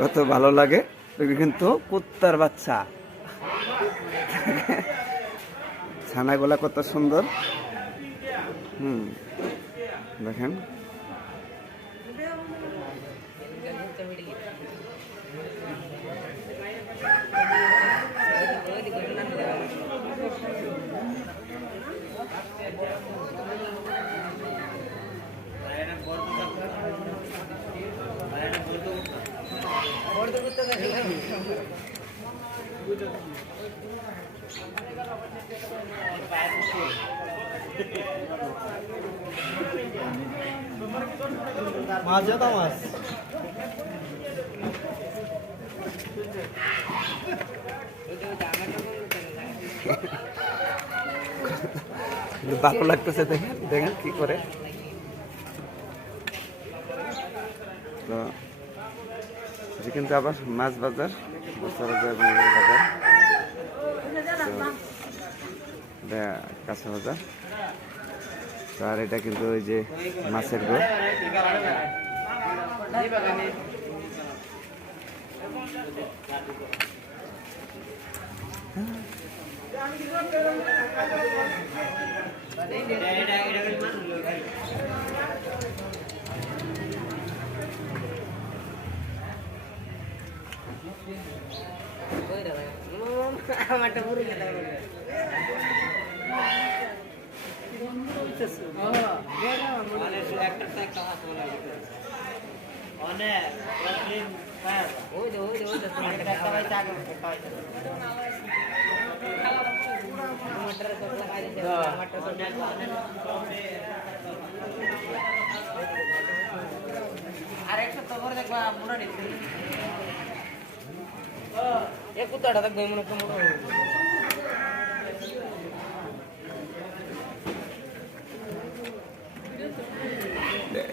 কত ভালো লাগে, কিন্তু কুত্তার বাচ্চা। ছানাগুলা কত সুন্দর। দেখেন মাছ জাদা মাছ ভালো লাগতেছে। দেখেন দেখেন কি করে। তো কিন্তু আবার মাছ বাজার, বাজার বাজার, কাঁচা বাজার। আর এটা কিন্তু ওই যে মাছের গো।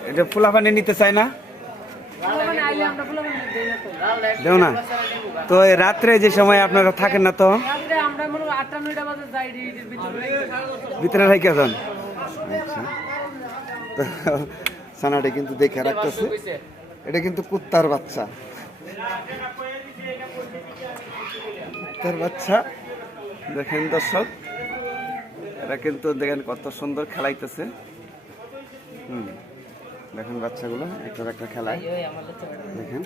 এটা ফুলা পানি নিতে চায় না, দেও না তো। রাত্রে যে সময় আপনারা থাকেন না, তো ভিতরে রেখে যান। আচ্ছা, ছানাটা কিন্তু দেখে রাখতেছে। এটা কিন্তু কুত্তার বাচ্চা, কুত্তার বাচ্চা। দেখেন দর্শক, এটা কিন্তু দেখেন কত সুন্দর খেলাইতেছে। দেখেন বাচ্চাগুলো একটার একটা খেলায়। দেখেন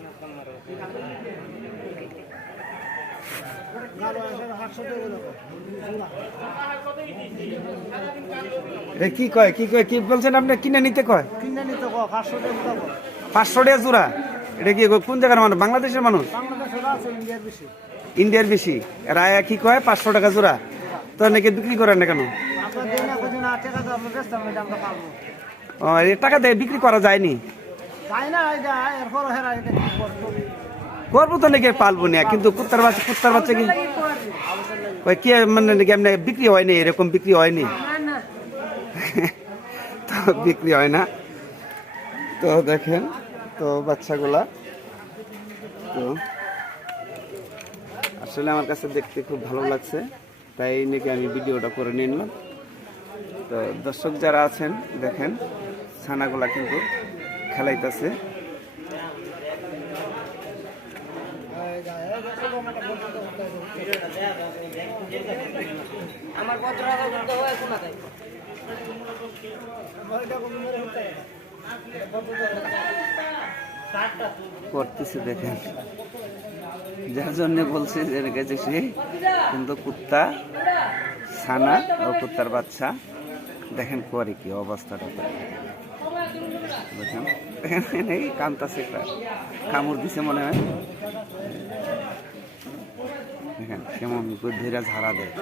এটা কি কয়, কি কয়, কি বলছেন আপনি? কিনে নিতে কয় 500 টাকা জোড়া। এটা কি কোন জায়গার মানুষ? বাংলাদেশের মানুষ? ইন্ডিয়ার বেশি। এরা কি কয় 500 টাকা জোড়া। তো নাকি বিক্রি করেন না কেন? ও, এই টাকা দিয়ে বিক্রি করা যায়নি? করবো তো নাকি, পালবো না। কিন্তু কুত্তার বাচ্চা কি কি মানে নাকি এমনি বিক্রি হয়নি? এরকম বিক্রি হয়নি তো, বিক্রি হয় না। তো দেখেন তো বাচ্চাগুলা, তো আসলে আমার কাছে দেখতে খুব ভালো লাগছে, তাই নাকি আমি ভিডিওটা করে নিলাম। তো দর্শক যারা আছেন, দেখেন ছানাগুলা কিন্তু খেলাইতেছে। করতেছে দেখেন, যার জন্য বলছে যে সে কিন্তু কুত্তা ছানা ও কুত্তার বাচ্চা। দেখেন করে কি অবস্থাটা, দেখেন দেখেন এই কান্তাছে, কামড় দিছে মনে হয়। দেখেন কেমন ধীরে ঝাড়া দেয়।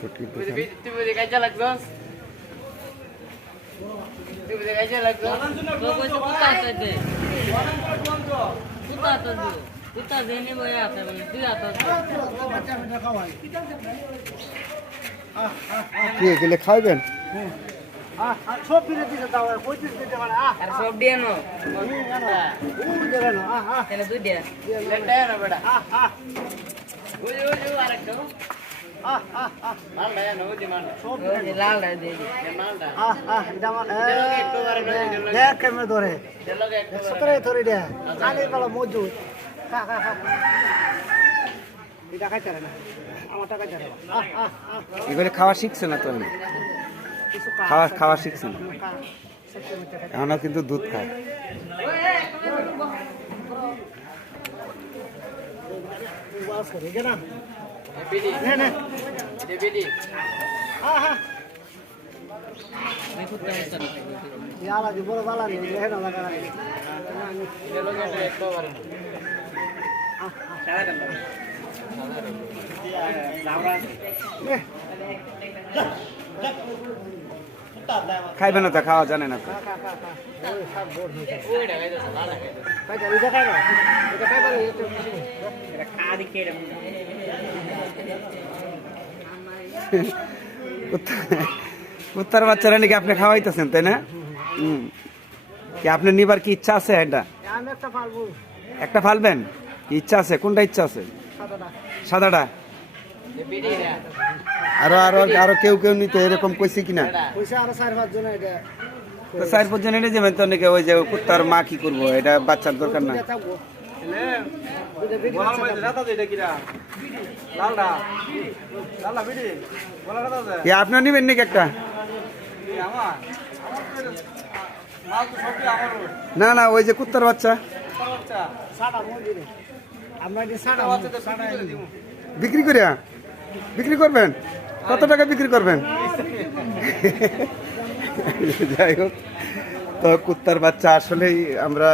সঠিক তুমি দেখাইতে লাগছো তুমি দেখাইতে লাগছো কুত্তা দেনে বয়ে আছে বলে তুই আতো কি এগুলো খাইবেন? সব ফিরে দিতে দাও 35 দিতে মানে আর সব দিয়ে নো দেবে না তাহলে তুই দে লেটে না বেটা ওই আরেকটা মালটা না ওই মালটা সব ওই লাল রে দে মালটা এটা মানে একটু বারে দেখ কেমন ধরে দেলগে একটু সতরে ধরে দে আলে বলা মজুদ খা খা খা এটা খাইতে না আমার টাকা চারে এগুলো খাওয়া শিখছে না তো আমি কিছু খাওয়া শিখছে না এখনও কিন্তু দুধ খায় বাস করে গেনা বিডি নে নে বিডি হ্যাঁ আমি কুত্তা আছে না ইয়ালা দি বড় বালা নি হেনা লাগা দেলগে একটু বারে খাইবে না তো, খাওয়া জানে না তো। ওইটা গাইছে লাল গাইছে খাইতে এটা খাই না এটা খাই বলে এটা খাদি কেড়ে কুত্তার বাচ্চারা নাকি আপনি খাওয়াইতেছেন, তাই না? কি আপনি নিবার কি ইচ্ছা আছে? এটা আমি একটা পারবো একটা ফালবেন? কি ইচ্ছা আছে? কোনটা ইচ্ছা আছে? সাদাটা সাদাটা? বিডি রে আরো আরো আরো কেউ কেউ নিতে এরকম কইছে কিনা? পয়সা আরো 4-5 জন এটা তো 4-5 জন এনে যাবেন তো, নাকি ওই যে কুত্তার মা কি করবো, এটা বাচ্চার দরকার না। থাকবো বলার মধ্যে রাতা দে এটা কিরা লালডা লালডা বিডি বলার রাতা দে কি আপনার নিবেন নাকি একটা? আমার মাল তো সবই আমার না না, ওই যে কুত্তার বাচ্চা বাচ্চা সাদা মন্দিরে আমরা এটা সাদা বাচ্চাদের সাদা করে দিব বিক্রি করে বিক্রি করবেন? কত টাকা বিক্রি করবেন? যাই হোক, তো কুত্তার বাচ্চা আসলেই আমরা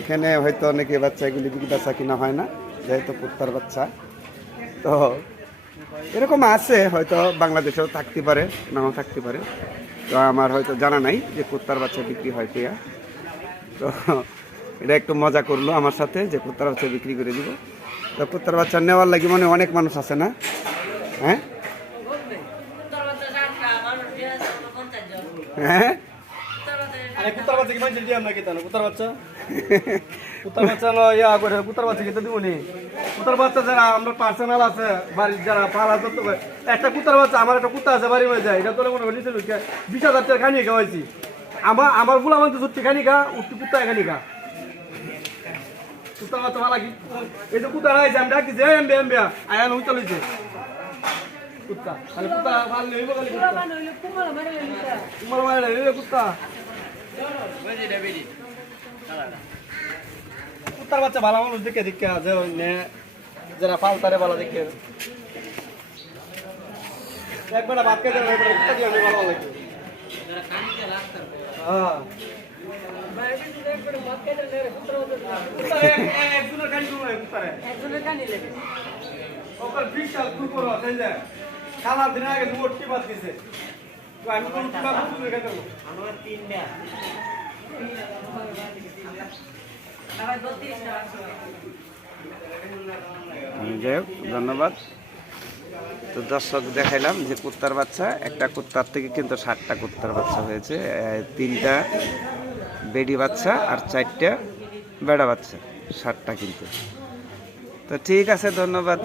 এখানে হয়তো অনেকে বাচ্চা এগুলি বেচা কিনা হয় না, যেহেতু কুত্তার বাচ্চা। তো এরকম আছে, হয়তো বাংলাদেশেও থাকতে পারে, নাও থাকতে পারে। তো আমার হয়তো জানা নাই যে কুত্তার বাচ্চা বিক্রি হয় কিয়া। তো এটা একটু মজা করলো আমার সাথে যে কুত্তার বাচ্চা বিক্রি করে দিব। তো কুত্তার বাচ্চা নেওয়ার লাগি মানে অনেক মানুষ আছে না? হ্যাঁ কুত্তার বাচ্চা জানকা মানুষ দিয়ে 50 জন হ্যাঁ কুত্তার বাচ্চা আরে কুত্তার বাচ্চা কি মাইছে দিয়াম না কি তানো কুত্তার বাচ্চা কুত্তার বাচ্চা না ইয়া করে কুত্তার বাচ্চা কি তো দিবনি কুত্তার বাচ্চা যারা আমরা পার্সোনাল আছে বাড়ি যারা পালা করতে পারে একটা কুত্তার বাচ্চা আমার একটা কুত্তা আছে বাড়ি মধ্যে যায় এটা তোলে মনে হচ্ছে 20,000 টাকা খানি খাওয়াইছি আমার বুলা মানে ছুটি খানি খা উঠতি কুত্তা খানি খা কুত্তার বাচ্চা ভালো কি এই যে কুত্তা নাই আমি ডাকি যে এমবে এমবে আয়া নই চলেছে কুত্তা খালি কুত্তা ভালো হইব খালি কুত্তা তোমার মায়ের এই কুত্তা বুঝি রে বিডি কুত্তার বাচ্চা ভালো মানুষ দেখে দেখে যে যারা পালতারে ভালো দেখে একবার ভাত খেতে কুত্তা দিয়ে অনেক ভালো লাগে হ্যাঁ একজনের কানি করবো কুত্তারে ওকে বিশাল কুকুর আছে যে খালা দিন আগে মোটকি বাদ দিছে তো আমি কোন কিবা কুকুর খেতে আমার তিনটা যাই হোক, ধন্যবাদ। তো দর্শক দেখাইলাম যে কুত্তার বাচ্চা, একটা কুত্তার থেকে কিন্তু 60টা কুত্তার বাচ্চা হয়েছে, 3টা বেডি বাচ্চা আর 4টা বেড়া বাচ্চা, 60টা কিন্তু। তো ঠিক আছে, ধন্যবাদ।